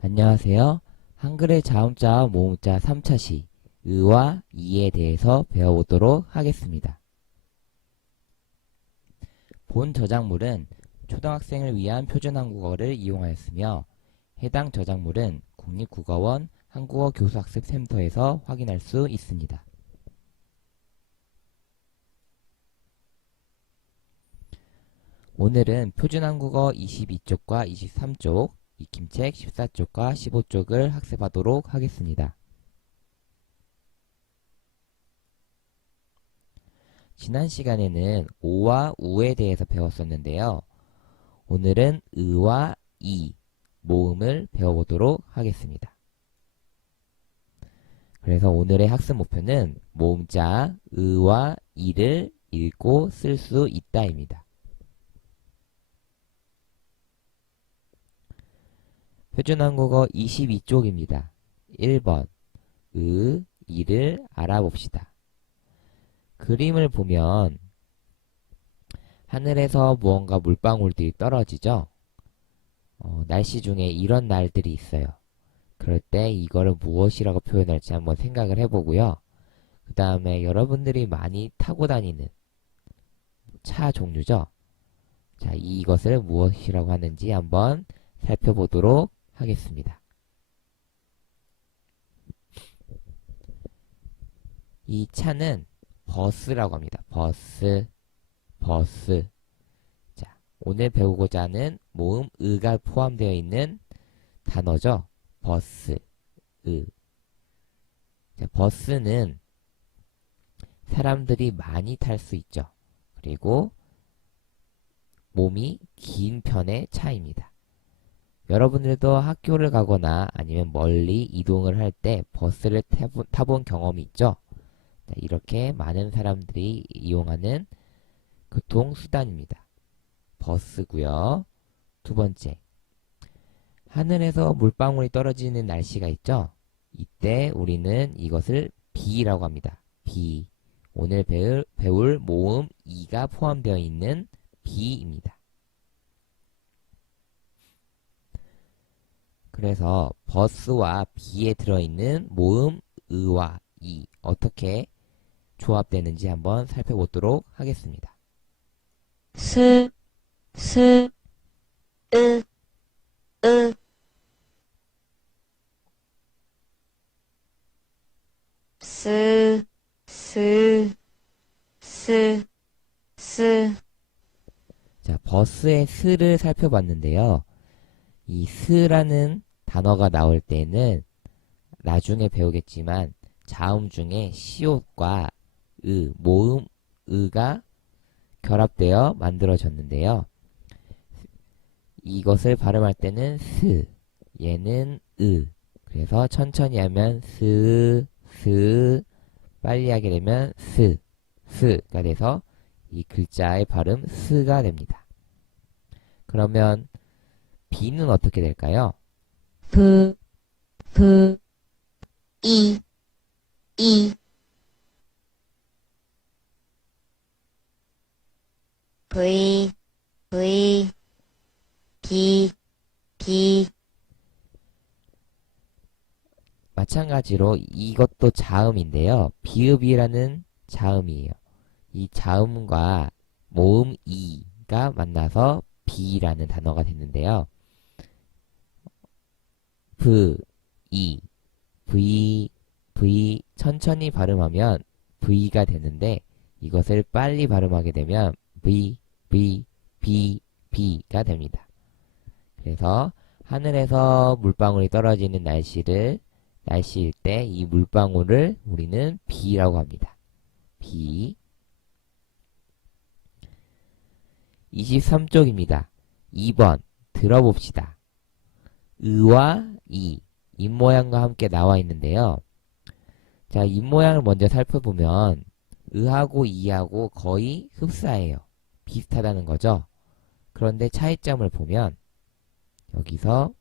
안녕하세요. 한글의 자음자와 모음자 3차 시 의와 이에 대해서 배워보도록 하겠습니다. 본 저작물은 초등학생을 위한 표준 한국어를 이용하였으며 해당 저작물은 국립국어원 한국어 교수학습센터에서 확인할 수 있습니다. 오늘은 표준 한국어 22쪽과 23쪽, 익힘책 14쪽과 15쪽을 학습하도록 하겠습니다. 지난 시간에는 오와 우에 대해서 배웠었는데요. 오늘은 의와 이, 모음을 배워보도록 하겠습니다. 그래서 오늘의 학습 목표는 모음자 의와 이를 읽고 쓸 수 있다입니다. 표준 한국어 22쪽입니다. 1번 의, 이를 알아봅시다. 그림을 보면 하늘에서 무언가 물방울들이 떨어지죠? 어, 날씨 중에 이런 날들이 있어요. 그럴 때 이거를 무엇이라고 표현할지 한번 생각을 해보고요. 그 다음에 여러분들이 많이 타고 다니는 차 종류죠? 자, 이것을 무엇이라고 하는지 한번 살펴보도록 하겠습니다. 이 차는 버스라고 합니다. 버스, 버스. 자, 오늘 배우고자 하는 모음 의가 포함되어 있는 단어죠. 버스, 의. 자, 버스는 사람들이 많이 탈 수 있죠. 그리고 몸이 긴 편의 차입니다. 여러분들도 학교를 가거나 아니면 멀리 이동을 할 때 버스를 타본, 타본 경험이 있죠? 자, 이렇게 많은 사람들이 이용하는 교통수단입니다. 버스고요. 두 번째, 하늘에서 물방울이 떨어지는 날씨가 있죠? 이때 우리는 이것을 비라고 합니다. 비. 오늘 배울, 배울 모음 이가 포함되어 있는 비입니다. 그래서 버스와 비에 들어있는 모음 의와 이 어떻게 조합되는지 한번 살펴보도록 하겠습니다. 스, 스, 으, 으. 스, 스, 스, 스. 자, 버스의 스를 살펴봤는데요. 이 스라는 단어가 나올 때는 나중에 배우겠지만 자음 중에 시옷과 의, 모음 의가 결합되어 만들어졌는데요. 이것을 발음할 때는 스, 얘는 으. 그래서 천천히 하면 스, 스, 빨리 하게 되면 스, 스가 돼서 이 글자의 발음 스가 됩니다. 그러면 비는 어떻게 될까요? 브, 브, 이, 이. V, V, B, B. 마찬가지로 이것도 자음인데요. 비읍이라는 자음이에요. 이 자음과 모음 이가 만나서 비라는 단어가 됐는데요. V, 이, v, v 천천히 발음하면 v가 되는데 이것을 빨리 발음하게 되면 v, v, b, b가 됩니다. 그래서 하늘에서 물방울이 떨어지는 날씨를 날씨일 때 이 물방울을 우리는 비라고 합니다. 비 23쪽입니다. 2번 들어봅시다. 의와 이, 입모양과 함께 나와 있는데요. 자, 입모양을 먼저 살펴보면 의하고 이하고 거의 흡사해요. 비슷하다는 거죠. 그런데 차이점을 보면 여기서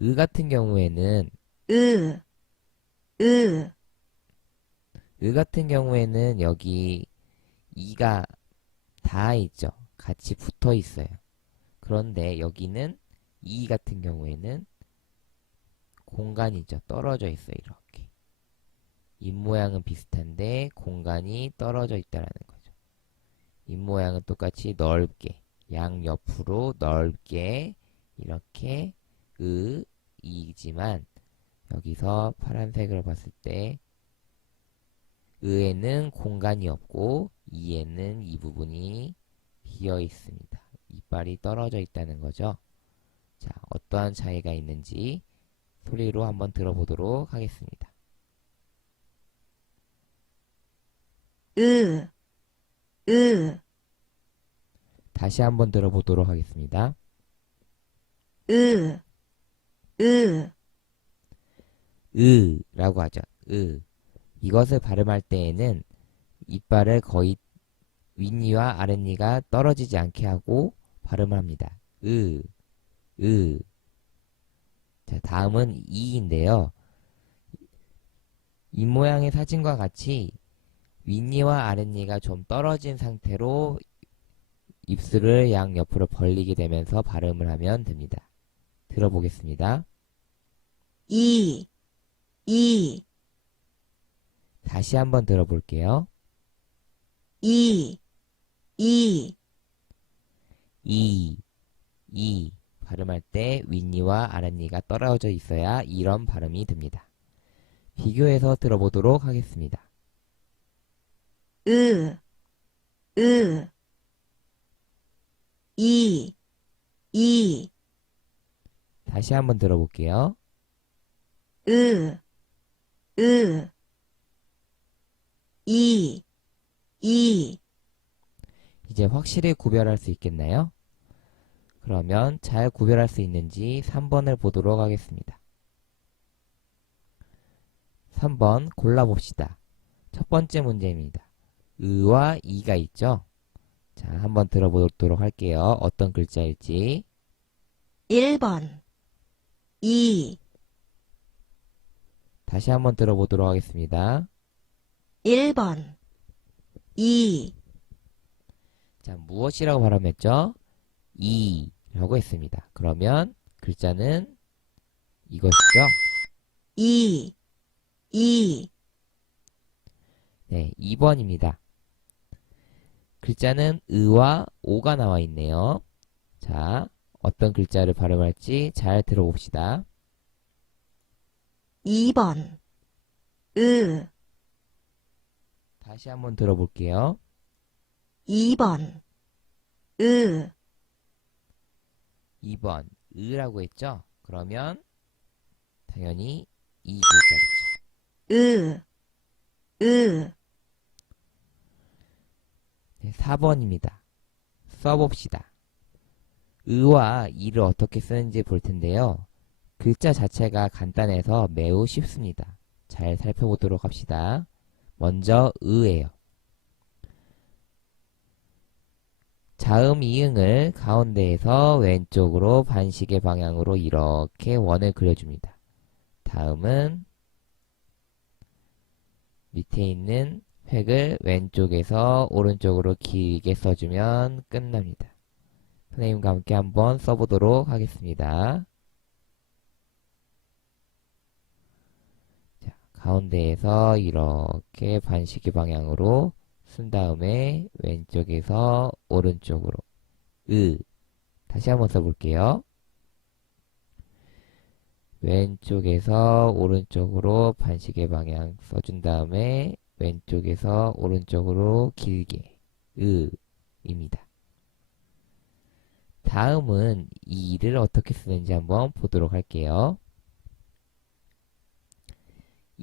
의 같은 경우에는 으, 으. 의 같은 경우에는 여기 이가 다 있죠. 같이 붙어 있어요. 그런데 여기는 이 같은 경우에는 공간이 죠. 떨어져 있어요. 이렇게. 입 모양은 비슷한데 공간이 떨어져 있다라는 거죠. 입 모양은 똑같이 넓게 양 옆으로 넓게 이렇게 으 이지만 여기서 파란색으로 봤을 때 의에는 공간이 없고 이에는 이 부분이 비어 있습니다. 이빨이 떨어져 있다는 거죠. 자, 어떠한 차이가 있는지 소리로 한번 들어보도록 하겠습니다. 으, 으, 다시 한번 들어보도록 하겠습니다. 으, 으, 으라고 하죠. 으. 이것을 발음할 때에는 이빨을 거의 윗니와 아랫니가 떨어지지 않게 하고 발음을 합니다. 으, 으. 자, 다음은 이인데요. 입 모양의 사진과 같이 윗니와 아랫니가 좀 떨어진 상태로 입술을 양 옆으로 벌리게 되면서 발음을 하면 됩니다. 들어보겠습니다. 이, 이, 다시 한번 들어볼게요. 이, 이, 이, 이 발음할 때 윗니와 아랫니가 떨어져 있어야 이런 발음이 됩니다. 비교해서 들어보도록 하겠습니다. 으, 으, 이, 이, 다시 한번 들어볼게요. 으, 으, 이, 이, 이제 확실히 구별할 수 있겠나요? 그러면 잘 구별할 수 있는지 3번을 보도록 하겠습니다. 3번 골라봅시다. 첫 번째 문제입니다. 의와 이가 있죠? 자, 한번 들어보도록 할게요. 어떤 글자일지. 1번, 이, 다시 한번 들어보도록 하겠습니다. 1번, 이, 자, 무엇이라고 발음했죠? 이라고 했습니다. 그러면 글자는 이것이죠? 이, 이, 네, 2번입니다. 글자는 의와 오가 나와 있네요. 자, 어떤 글자를 발음할지 잘 들어봅시다. 2번, 으, 다시 한번 들어볼게요. 2번, 으, 2번, 의라고 했죠? 그러면 당연히 이 글자겠죠. 으, 으, 네, 4번입니다. 써봅시다. 의와 이를 어떻게 쓰는지 볼 텐데요. 글자 자체가 간단해서 매우 쉽습니다. 잘 살펴보도록 합시다. 먼저 의예요. 자음 이응을 가운데에서 왼쪽으로 반시계 방향으로 이렇게 원을 그려줍니다. 다음은 밑에 있는 획을 왼쪽에서 오른쪽으로 길게 써주면 끝납니다. 선생님과 함께 한번 써보도록 하겠습니다. 자, 가운데에서 이렇게 반시계 방향으로 쓴 다음에 왼쪽에서 오른쪽으로 으 다시 한번 써볼게요. 왼쪽에서 오른쪽으로 반시계 방향 써준 다음에 왼쪽에서 오른쪽으로 길게 으 입니다. 다음은 이를 어떻게 쓰는지 한번 보도록 할게요.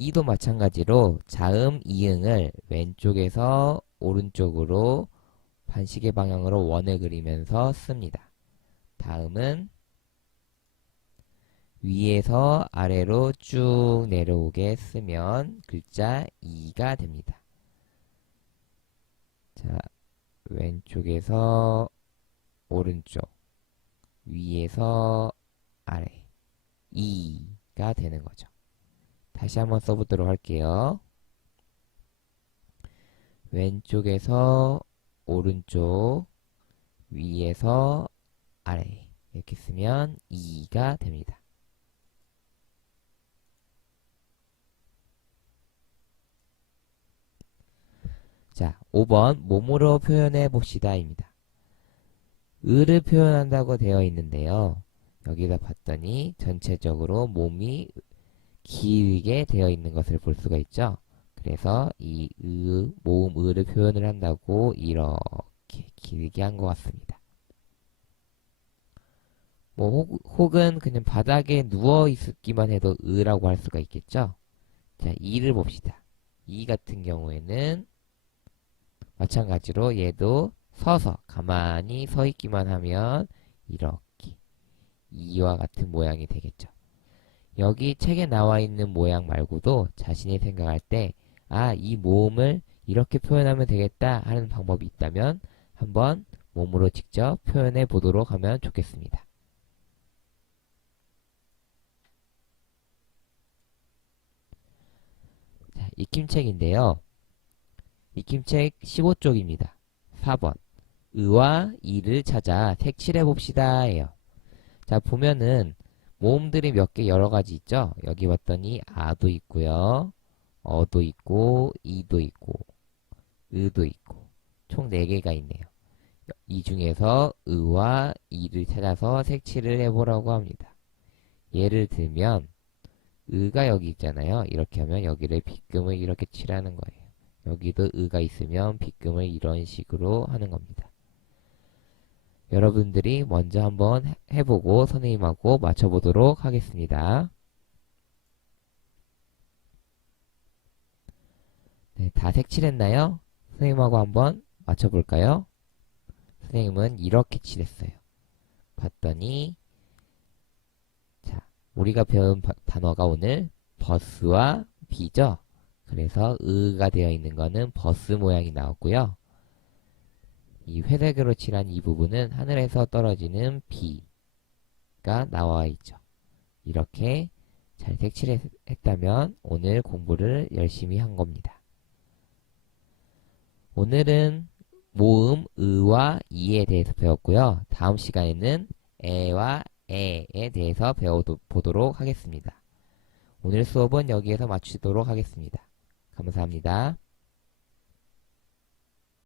이도 마찬가지로 자음 이응을 왼쪽에서 오른쪽으로 반시계 방향으로 원을 그리면서 씁니다. 다음은 위에서 아래로 쭉 내려오게 쓰면 글자 이가 됩니다. 자, 왼쪽에서 오른쪽, 위에서 아래, 이가 되는 거죠. 다시 한번 써보도록 할게요. 왼쪽에서 오른쪽, 위에서 아래 이렇게 쓰면 이가 됩니다. 자, 5번 몸으로 표현해 봅시다 입니다. 을을 표현한다고 되어 있는데요. 여기다 봤더니 전체적으로 몸이 길게 되어 있는 것을 볼 수가 있죠. 그래서 이 으, 모음 을을 표현을 한다고 이렇게 길게 한 것 같습니다. 뭐 혹, 혹은 그냥 바닥에 누워 있기만 해도 으라고 할 수가 있겠죠. 자, 이를 봅시다. 이 같은 경우에는 마찬가지로 얘도 서서 가만히 서 있기만 하면 이렇게 이와 같은 모양이 되겠죠. 여기 책에 나와 있는 모양 말고도 자신이 생각할 때, 아, 이 모음을 이렇게 표현하면 되겠다 하는 방법이 있다면 한번 몸으로 직접 표현해 보도록 하면 좋겠습니다. 자, 익힘책인데요. 익힘책 15쪽입니다. 4번. 의와 이를 찾아 색칠해 봅시다. 예요. 자, 보면은 모음들이 몇 개 여러 가지 있죠? 여기 봤더니 아도 있고요. 어도 있고 이도 있고 의도 있고 총 4개가 있네요. 이 중에서 의와 이를 찾아서 색칠을 해보라고 합니다. 예를 들면 의가 여기 있잖아요. 이렇게 하면 여기를 빗금을 이렇게 칠하는 거예요. 여기도 의가 있으면 빗금을 이런 식으로 하는 겁니다. 여러분들이 먼저 한번 해- 해보고 선생님하고 맞춰보도록 하겠습니다. 네, 다 색칠했나요? 선생님하고 한번 맞춰볼까요? 선생님은 이렇게 칠했어요. 봤더니 자, 우리가 배운 바- 단어가 오늘 버스와 비죠? 그래서 의가 되어 있는 거는 버스 모양이 나왔고요. 이 회색으로 칠한 이 부분은 하늘에서 떨어지는 비가 나와 있죠. 이렇게 잘 색칠했다면 오늘 공부를 열심히 한 겁니다. 오늘은 모음 의와 이에 대해서 배웠고요. 다음 시간에는 에와 에에 대해서 배워보도록 하겠습니다. 오늘 수업은 여기에서 마치도록 하겠습니다. 감사합니다.